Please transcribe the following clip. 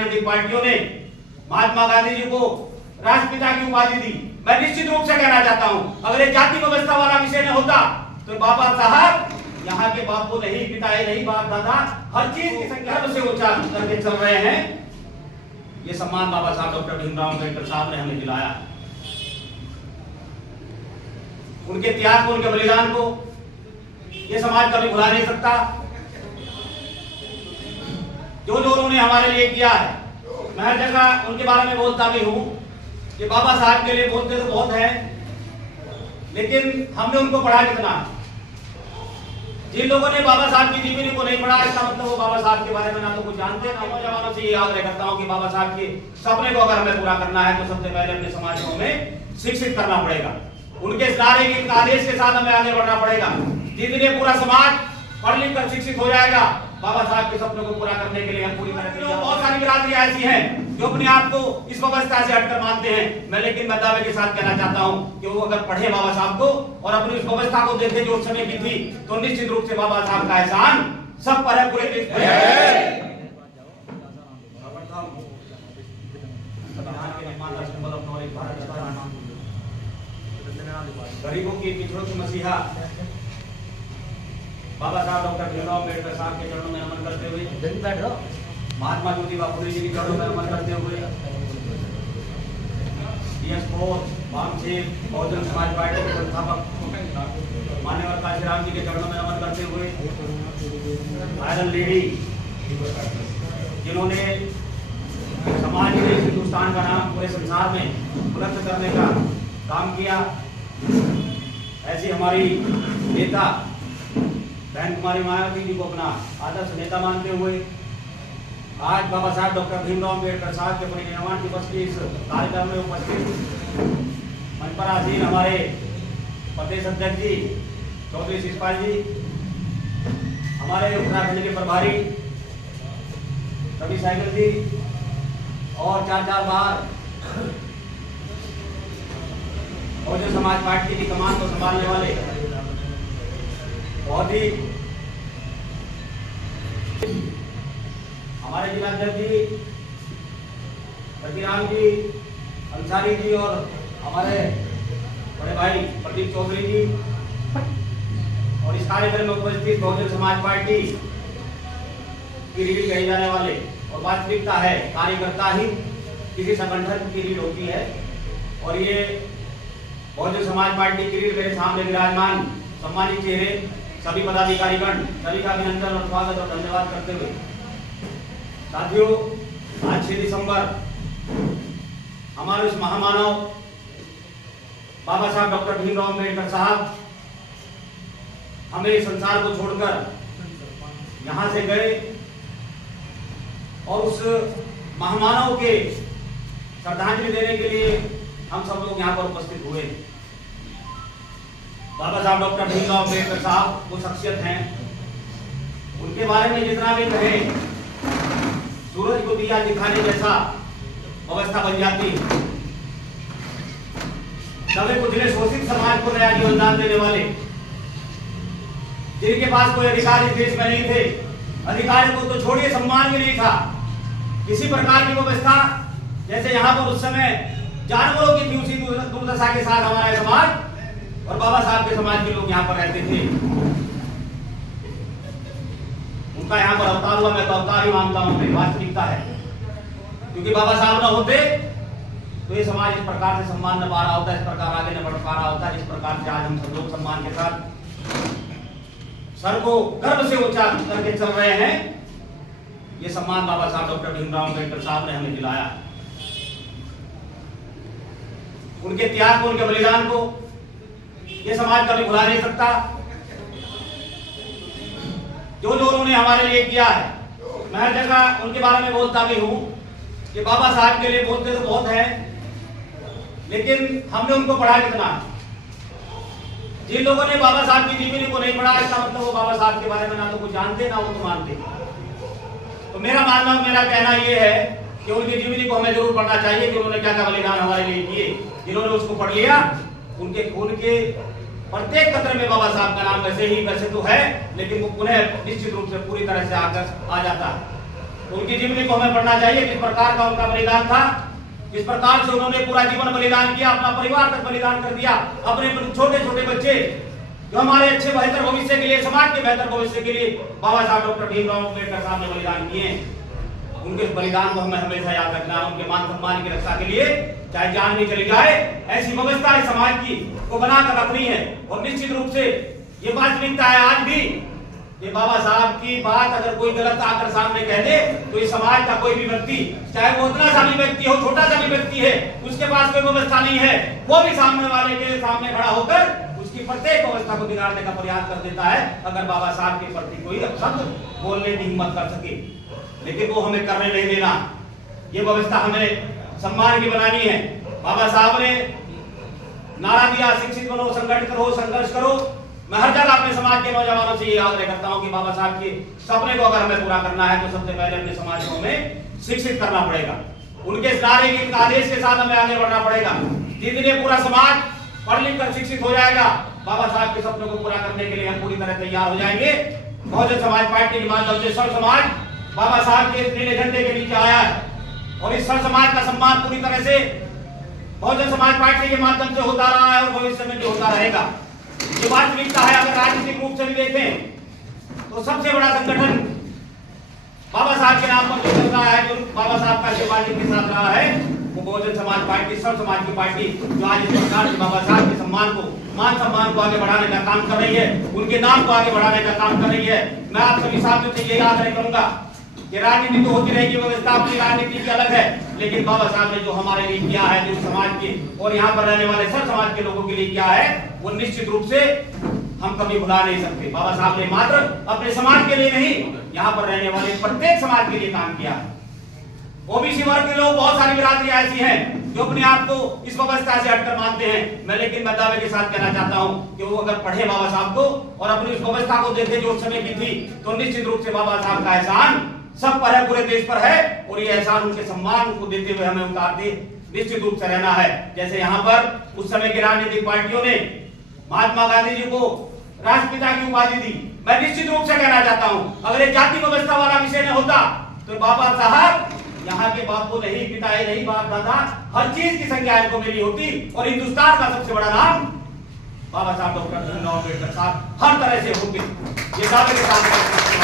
राजनीतिक पार्टियों ने महात्मा गांधी जी को राष्ट्रपिता की उपाधि दी। मैं निश्चित रूप से कहना चाहता हूं, अगर ये जाति व्यवस्था वाला विषय न होता तो बाबा साहब यहाँ के बापू नहीं, पिताए नहीं, बाप दादा हर चीज की संख्या से ऊंचा करके चल रहे हैं। ये सम्मान बाबा साहब डॉक्टर भीमराव अम्बेडकर साहब ने हमें दिलाया। उनके त्याग को, उनके बलिदान को ये समाज कभी भुला नहीं सकता। जो उन्होंने हमारे लिए किया है, मैं हर जगह उनके बारे में बोलता भी हूं कि बाबा साहब के लिए बोलते तो बहुत है, लेकिन हमने उनको पढ़ा कितना। जिन लोगों ने बाबा साहब की जीवनी को नहीं पढ़ा, इसका मतलब वो बाबा साहब के बारे में ना तो कुछ जानते, ना नौजवानों से ये आग्रह करता हूं कि बाबा साहब के सपने को अगर हमें पूरा करना है तो सबसे पहले अपने समाज को हमें शिक्षित करना पड़ेगा। उनके इस नारे के आदेश के साथ हमें आगे बढ़ना पड़ेगा। जिस दिन पूरा समाज पढ़ लिख कर शिक्षित हो जाएगा, बाबा साहब के सपनों को पूरा करने के लिए हम पूरी तरह से। बहुत सारी बिरादरियां ऐसी हैं जो अपने आप को इस व्यवस्था से हटकर मानते हैं। लेकिन मैं दावे के साथ कहना चाहता हूं कि वो अगर पढ़े बाबा साहब को और अपनी इस व्यवस्था को देखे जो उस समय की थी, तो निश्चित रूप से बाबा साहब का एहसान सब पर है, पूरे देश पर है। गरीबों की, पिछड़ों की मसीहा बाबा साहब डॉक्टर भीमराव अम्बेडकर साहब के चरणों में नमन करते हुए, महात्मा ज्योतिबा फुले जी के चरणों में नमन करते हुए, बहुजन समाज पार्टी के संस्थापक माननीय काशीराम जी के चरणों में नमन करते हुए, आयरन लेडी जिन्होंने समाज के हिंदुस्तान का नाम पूरे संसार में बुलंद करने का काम किया, ऐसी हमारी नेता बहन कुमारी मायावती जी को अपना आदर्श नेता मानते हुए आज बाबा साहब डॉक्टर भीमराव अम्बेडकर साहब के परिनिर्वाण दिवस के इस कार्यक्रम में उपस्थित मंच पर आसीन हमारे प्रदेश अध्यक्ष जी चौधरी शिषपाल जी, हमारे उत्तराखंड के प्रभारी रवि सहगल जी और 4 बार बहुजन समाज पार्टी की कमान को संभालने वाले बहुत ही हमारे जिलाध्यक्ष जी रतिराम जी, अंसारी जी और हमारे बड़े भाई प्रदीप चौधरी जी और इस कार्यक्रम में उपस्थित बहुजन समाज पार्टी की रीढ़ कहे जाने वाले, और वास्तविकता है कार्यकर्ता ही किसी संगठन की रीढ़ होती है। और ये बहुजन समाज पार्टी की रीढ़ मेरे सामने विराजमान सम्मानित चेहरे सभी पदाधिकारीगण, सभी का अभिनंदन और स्वागत और धन्यवाद करते हुए, साथियों आज 6 दिसंबर हमारे इस महामानव बाबा साहब डॉक्टर भीमराव अम्बेडकर साहब हमें इस संसार को छोड़कर यहाँ से गए और उस महामानव के श्रद्धांजलि देने के लिए हम सब लोग यहाँ पर उपस्थित हुए। बाबा साहब डॉक्टर भीमराव अम्बेडकर साहब वो शख्सियत हैं, उनके बारे में जितना भी कहे सूरज को दिया दिखाने जैसा अवस्था बन जाती। दबे कुचले शोषित समाज को नया जीवन दान देने वाले, जिनके पास कोई अधिकार इस देश में नहीं थे, अधिकार को तो छोड़िए सम्मान भी नहीं था, किसी प्रकार की व्यवस्था जैसे यहाँ पर उस समय जानवरों की थी, उसी दुर्दशा के साथ हमारा समाज और बाबा साहब के समाज के लोग यहाँ पर रहते थे। उनका यहाँ पर अवतार हुआ, मैं तो अवतार ही मानता हूँ, वास्तविकता है, क्योंकि बाबा साहब न होते तो ये समाज इस प्रकार से सम्मान न पा रहा होता, इस प्रकार आगे न बढ़ पा रहा होता, जिस प्रकार से आज हम सब लोग सम्मान के साथ सर को गर्व से ऊंचा करके चल रहे हैं। ये सम्मान बाबा साहब डॉक्टर भीमराव अम्बेडकर साहब ने हमें दिलाया। उनके त्याग को, उनके बलिदान को ये समाज कभी भुला नहीं सकता। जो उन्होंने हमारे लिए किया है, मैं हर जगह उनके बारे में बोलता भी हूं कि बाबा साहब के लिए बोलते तो बहुत है, लेकिन हमने उनको पढ़ा कितना। जिन लोगों ने बाबा साहब की जीवनी को नहीं पढ़ा, इसका मतलब वो बाबा साहब के बारे में ना तो कुछ जानते, ना वो तो मानते। तो मेरा मानना, मेरा कहना ये है कि उनकी जीवनी को हमें जरूर पढ़ना चाहिए कि उन्होंने क्या क्या बलिदान हमारे लिए किए। जिन्होंने उसको पढ़ लिया, उनके खून के प्रत्येक कतरे में बाबा साहब का नाम वैसे तो है, लेकिन वो पुनः निश्चित रूप से पूरी तरह से आ जाता है। तो उनकी जीवनी को हमें पढ़ना चाहिए, किस प्रकार का उनका बलिदान था, किस प्रकार से उन्होंने पूरा जीवन बलिदान किया, अपना परिवार तक बलिदान कर दिया, अपने छोटे छोटे बच्चे जो हमारे अच्छे बेहतर भविष्य के लिए, समाज के बेहतर भविष्य के लिए बाबा साहब डॉक्टर भीमराव अम्बेडकर साहब ने बलिदान किए। उनके बलिदान को हमें हमेशा याद रखना, उनके मान सम्मान की रक्षा के लिए चाहे जान भी चली जाए, ऐसी व्यवस्था इस समाज की को बनाकर रखनी है। और निश्चित रूप से ये वास्तविकता है आज भी, ये बाबा साहब की बात अगर कोई गलत आकर सामने कह दे तो इस समाज का कोई भी व्यक्ति, चाहे वो उतना सा भी व्यक्ति हो, छोटा सा भी व्यक्ति है, उसके पास कोई व्यवस्था नहीं है, वो भी सामने वाले के सामने खड़ा होकर उसकी प्रत्येक व्यवस्था को बिगाड़ने का प्रयास कर देता है, अगर बाबा साहब के प्रति कोई अपशब्द बोलने की हिम्मत कर सके। लेकिन वो हमें करने नहीं देना, ये व्यवस्था हमें सम्मान की बनानी है। बाबा साहब ने नारा दिया, शिक्षित बनो, संगठित करो, संघर्ष करो। मैं हर जगह अपने समाज के नौजवानों से ये आग्रह करता हूं कि बाबा साहब के सपने को अगर हमें पूरा करना है तो सबसे पहले अपने समाज को हमें शिक्षित करना पड़ेगा। उनके नारे के आदेश के साथ हमें आगे बढ़ना पड़ेगा। जिस दिन पूरा समाज पढ़ लिख कर शिक्षित हो जाएगा, बाबा साहब के सपनों को पूरा करने के लिए हम पूरी तरह तैयार हो जाएंगे। बहुजन समाज पार्टी के माध्यम से सर्व समाज बाबा साहब के नीले झंडे के नीचे आया है और इस सर्व समाज का सम्मान पूरी तरह से बहुजन समाज पार्टी के माध्यम से होता रहा है और भविष्य में भी होता रहेगा। ये वास्तविकता है। अगर राजनीतिक रूप से भी देखें तो सबसे बड़ा संगठन बाबा साहब के नाम पर जो चल रहा है, जो बाबा साहब का शिवाजी के साथ रहा है, वो बहुजन समाज पार्टी, सर्व समाज की पार्टी, जो आज इस प्रकार से बाबा साहब के सम्मान को, मान सम्मान को आगे बढ़ाने का काम कर रही है, उनके नाम को आगे बढ़ाने का काम कर रही है। मैं आप सभी साथियों से ये आग्रह करूंगा कि राजनीति तो होती रहेगी, व्यवस्था अपनी राजनीति की अलग है, लेकिन बाबा साहब ने जो हमारे लिए किया है, जो समाज के और यहाँ पर रहने वाले सब समाज के लोगों के लिए किया है, वो निश्चित रूप से हम कभी भुला नहीं सकते। बाबा साहब ने मात्र अपने समाज के लिए नहीं, यहाँ पर रहने वाले प्रत्येक समाज के लिए काम किया। ओबीसी वर्ग के लोग, बहुत सारी बिरादरियां ऐसी हैं जो अपने आप को इस व्यवस्था से हटकर मानते हैं। मैं लेकिन मैं दावे के साथ कहना चाहता हूं कि वो अगर पढ़े बाबा साहब को और अपनी उस व्यवस्था को देखे जो उस समय की थी, तो निश्चित रूप से बाबा साहब का एहसान सब पर है, पूरे देश पर है, और ये एहसान उनके सम्मान को देते हुए हमें उतारते निश्चित रूप से रहना है। जैसे यहाँ पर उस समय की राजनीतिक पार्टियों ने महात्मा गांधी जी को राष्ट्रपिता की उपाधि दी। मैं निश्चित रूप से कहना चाहता हूं, अगर ये जाति व्यवस्था वाला विषय न होता तो बाबा साहब यहाँ के बापू नहीं, पिताएं नहीं, बाप दादा, हर चीज की संज्ञा इनको मिली होती और हिंदुस्तान का सबसे बड़ा नाम बाबा साहब डॉक्टर भीमराव अम्बेडकर साहब हर तरह से होंगे। ये दावे के साथ